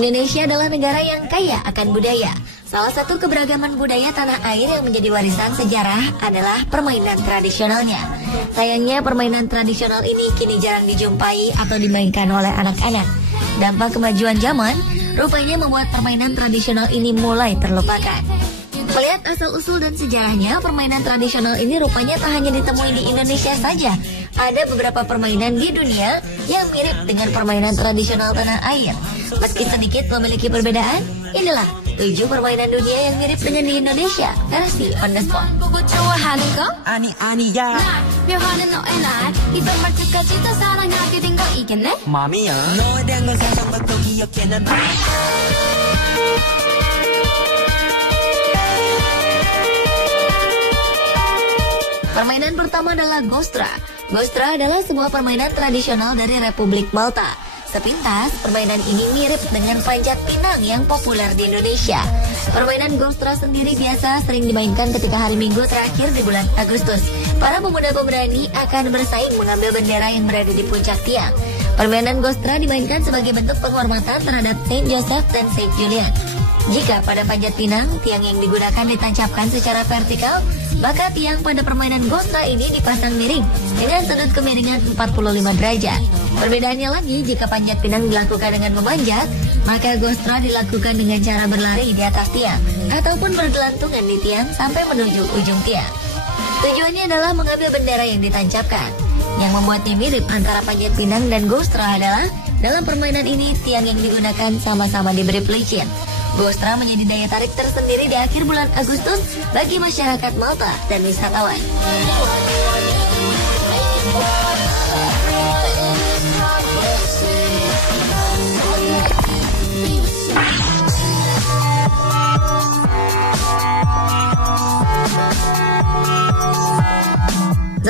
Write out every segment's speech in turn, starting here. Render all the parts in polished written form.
Indonesia adalah negara yang kaya akan budaya. Salah satu keberagaman budaya tanah air yang menjadi warisan sejarah adalah permainan tradisionalnya. Sayangnya permainan tradisional ini kini jarang dijumpai atau dimainkan oleh anak-anak. Dampak kemajuan zaman rupanya membuat permainan tradisional ini mulai terlupakan. Melihat asal-usul dan sejarahnya, permainan tradisional ini rupanya tak hanya ditemui di Indonesia saja. Ada beberapa permainan di dunia yang mirip dengan permainan tradisional tanah air. Meski sedikit memiliki perbedaan, inilah 7 permainan dunia yang mirip dengan di Indonesia versi on the spot. 아니야 맘이야 너에 대한 건 상상밖에 기억해 난 Permainan pertama adalah Gostra. Gostra adalah sebuah permainan tradisional dari Republik Malta. Sepintas, permainan ini mirip dengan panjat pinang yang populer di Indonesia. Permainan Gostra sendiri biasa sering dimainkan ketika hari Minggu terakhir di bulan Agustus. Para pemuda pemberani akan bersaing mengambil bendera yang berada di puncak tiang. Permainan Gostra dimainkan sebagai bentuk penghormatan terhadap Saint Joseph dan Saint Julian. Jika pada panjat pinang, tiang yang digunakan ditancapkan secara vertikal, maka tiang pada permainan Gostra ini dipasang miring dengan sudut kemiringan 45 derajat. Perbedaannya lagi, jika panjat pinang dilakukan dengan memanjat, maka Gostra dilakukan dengan cara berlari di atas tiang ataupun bergelantungan di tiang sampai menuju ujung tiang. Tujuannya adalah mengambil bendera yang ditancapkan. Yang membuatnya mirip antara panjat pinang dan Gostra adalah dalam permainan ini tiang yang digunakan sama-sama diberi pelicin. Gostra menjadi daya tarik tersendiri di akhir bulan Agustus bagi masyarakat Malta dan wisatawan.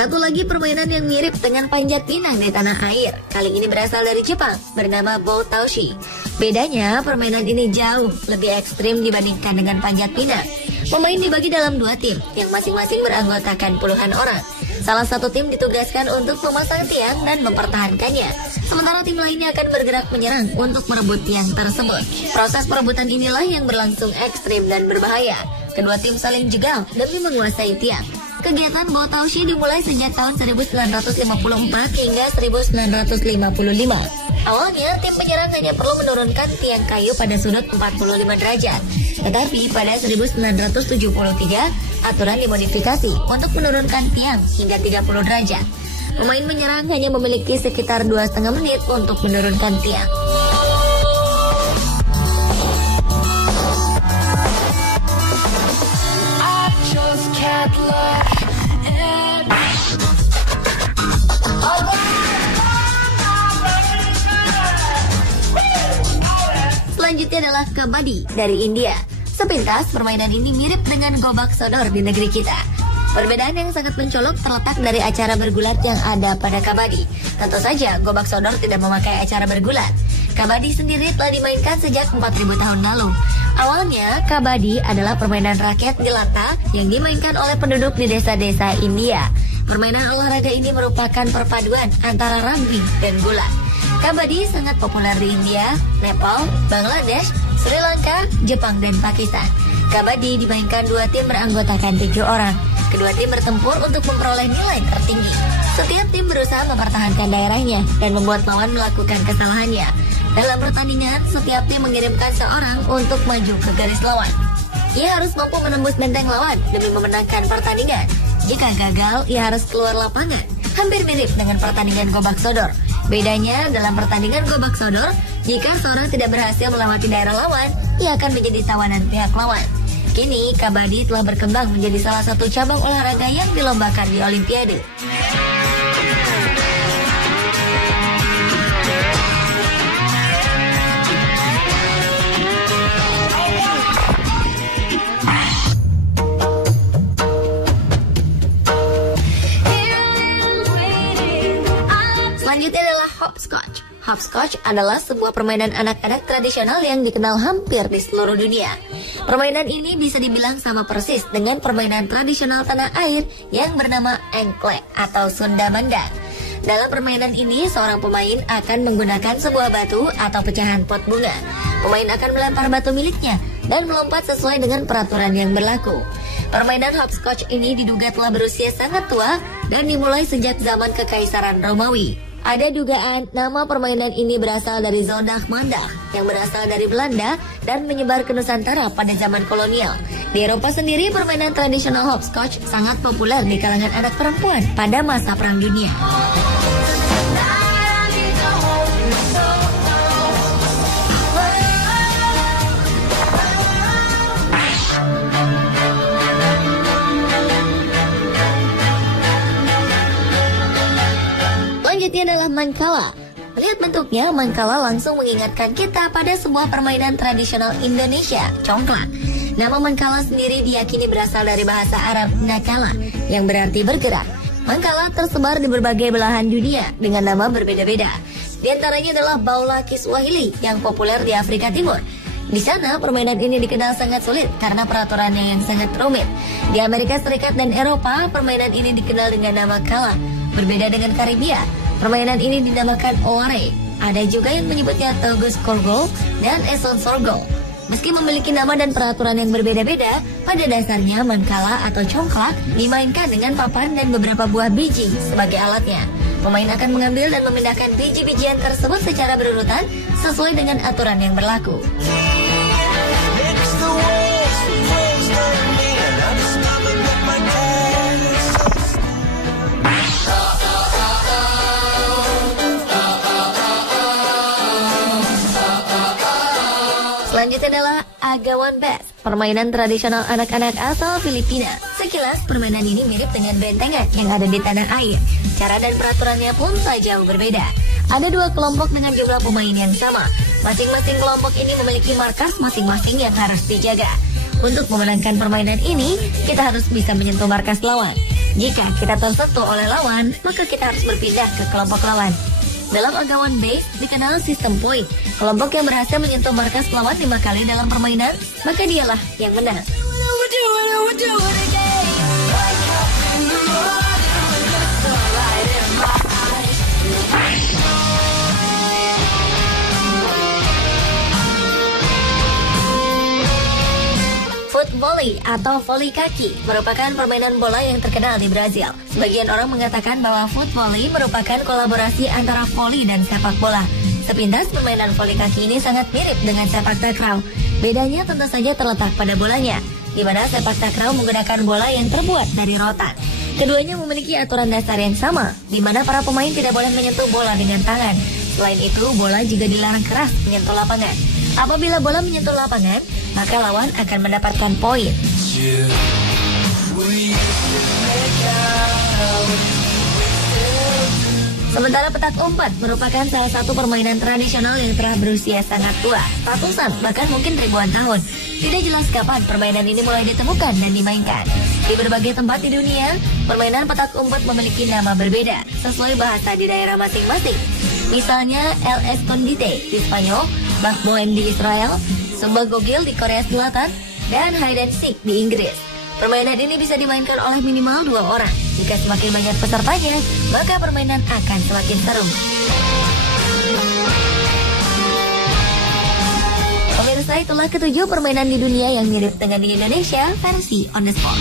Satu lagi permainan yang mirip dengan panjat pinang di tanah air. Kali ini berasal dari Jepang, bernama Boutoushi. Bedanya, permainan ini jauh lebih ekstrim dibandingkan dengan panjat pinang. Pemain dibagi dalam 2 tim, yang masing-masing beranggotakan puluhan orang. Salah satu tim ditugaskan untuk memasang tiang dan mempertahankannya. Sementara tim lainnya akan bergerak menyerang untuk merebut tiang tersebut. Proses perebutan inilah yang berlangsung ekstrim dan berbahaya. Kedua tim saling jegal demi menguasai tiang. Kegiatan Boutoushi dimulai sejak tahun 1954 hingga 1955. Awalnya, tim penyerang hanya perlu menurunkan tiang kayu pada sudut 45 derajat. Tetapi pada 1973, aturan dimodifikasi untuk menurunkan tiang hingga 30 derajat. Pemain menyerang hanya memiliki sekitar 2,5 menit untuk menurunkan tiang. Selanjutnya adalah kabaddi dari India. Sepintas, permainan ini mirip dengan gobak sodor di negeri kita. Perbedaan yang sangat mencolok terletak dari acara bergulat yang ada pada kabaddi. Tentu saja, gobak sodor tidak memakai acara bergulat. Kabaddi sendiri telah dimainkan sejak 4.000 tahun lalu. Awalnya, kabaddi adalah permainan raket gelata yang dimainkan oleh penduduk di desa-desa India. Permainan olahraga ini merupakan perpaduan antara rugby dan gulat. Kabaddi sangat populer di India, Nepal, Bangladesh, Sri Lanka, Jepang, dan Pakistan. Kabaddi dimainkan 2 tim beranggotakan 7 orang. Kedua tim bertempur untuk memperoleh nilai tertinggi. Setiap tim berusaha mempertahankan daerahnya dan membuat lawan melakukan kesalahannya. Dalam pertandingan, setiap tim mengirimkan seorang untuk maju ke garis lawan. Ia harus mampu menembus benteng lawan demi memenangkan pertandingan. Jika gagal, ia harus keluar lapangan. Hampir mirip dengan pertandingan gobak sodor. Bedanya, dalam pertandingan gobak sodor, jika seorang tidak berhasil melewati daerah lawan, ia akan menjadi tawanan pihak lawan. Kini, kabaddi telah berkembang menjadi salah satu cabang olahraga yang dilombakan di Olimpiade. Selanjutnya adalah hopscotch. Hopscotch adalah sebuah permainan anak-anak tradisional yang dikenal hampir di seluruh dunia. Permainan ini bisa dibilang sama persis dengan permainan tradisional tanah air yang bernama engklek atau Sunda Mandang. Dalam permainan ini, seorang pemain akan menggunakan sebuah batu atau pecahan pot bunga. Pemain akan melempar batu miliknya dan melompat sesuai dengan peraturan yang berlaku. Permainan hopscotch ini diduga telah berusia sangat tua dan dimulai sejak zaman Kekaisaran Romawi. Ada dugaan nama permainan ini berasal dari Zondag-Mandag yang berasal dari Belanda dan menyebar ke Nusantara pada zaman kolonial. Di Eropa sendiri, permainan tradisional hopscotch sangat populer di kalangan anak perempuan pada masa Perang Dunia. Selanjutnya adalah Mancala. Melihat bentuknya, Mancala langsung mengingatkan kita pada sebuah permainan tradisional Indonesia, congklak. Nama Mancala sendiri diyakini berasal dari bahasa Arab nakala, yang berarti bergerak. Mancala tersebar di berbagai belahan dunia dengan nama berbeda-beda. Di antaranya adalah Baula Kiswahili yang populer di Afrika Timur. Di sana, permainan ini dikenal sangat sulit karena peraturannya yang sangat rumit. Di Amerika Serikat dan Eropa, permainan ini dikenal dengan nama kala. Berbeda dengan Karibia, permainan ini dinamakan Oare. Ada juga yang menyebutnya Togus Korgo dan Eson Sorgo. Meski memiliki nama dan peraturan yang berbeda-beda, pada dasarnya Mancala atau congklak dimainkan dengan papan dan beberapa buah biji sebagai alatnya. Pemain akan mengambil dan memindahkan biji-bijian tersebut secara berurutan sesuai dengan aturan yang berlaku. Selanjutnya adalah Agawan Bass, permainan tradisional anak-anak asal Filipina. Sekilas, permainan ini mirip dengan bentengan yang ada di tanah air. Cara dan peraturannya pun tak jauh berbeda. Ada dua kelompok dengan jumlah pemain yang sama. Masing-masing kelompok ini memiliki markas masing-masing yang harus dijaga. Untuk memenangkan permainan ini, kita harus bisa menyentuh markas lawan. Jika kita tersentuh oleh lawan, maka kita harus berpindah ke kelompok lawan. Dalam Agawan Bass dikenal sistem poin. Kelompok yang berhasil menyentuh markas lawan 5 kali dalam permainan, maka dialah yang menang. Foot volley atau voli kaki merupakan permainan bola yang terkenal di Brazil. Sebagian orang mengatakan bahwa foot volley merupakan kolaborasi antara voli dan sepak bola. Sepintas, permainan voli kaki ini sangat mirip dengan sepak takraw. Bedanya tentu saja terletak pada bolanya, di mana sepak takraw menggunakan bola yang terbuat dari rotan. Keduanya memiliki aturan dasar yang sama, di mana para pemain tidak boleh menyentuh bola dengan tangan. Selain itu, bola juga dilarang keras menyentuh lapangan. Apabila bola menyentuh lapangan, maka lawan akan mendapatkan poin. Sementara petak umpat merupakan salah satu permainan tradisional yang telah berusia sangat tua, ratusan bahkan mungkin ribuan tahun. Tidak jelas kapan permainan ini mulai ditemukan dan dimainkan. Di berbagai tempat di dunia, permainan petak umpat memiliki nama berbeda sesuai bahasa di daerah masing-masing. Misalnya El Escondite di Spanyol, Backbone di Israel, Sumba Gogil di Korea Selatan, dan Hide and Seek di Inggris. Permainan ini bisa dimainkan oleh minimal 2 orang. Jika semakin banyak pesertanya, maka permainan akan semakin seru. Pemirsa, itulah ketujuh permainan di dunia yang mirip dengan di Indonesia versi On The Spot.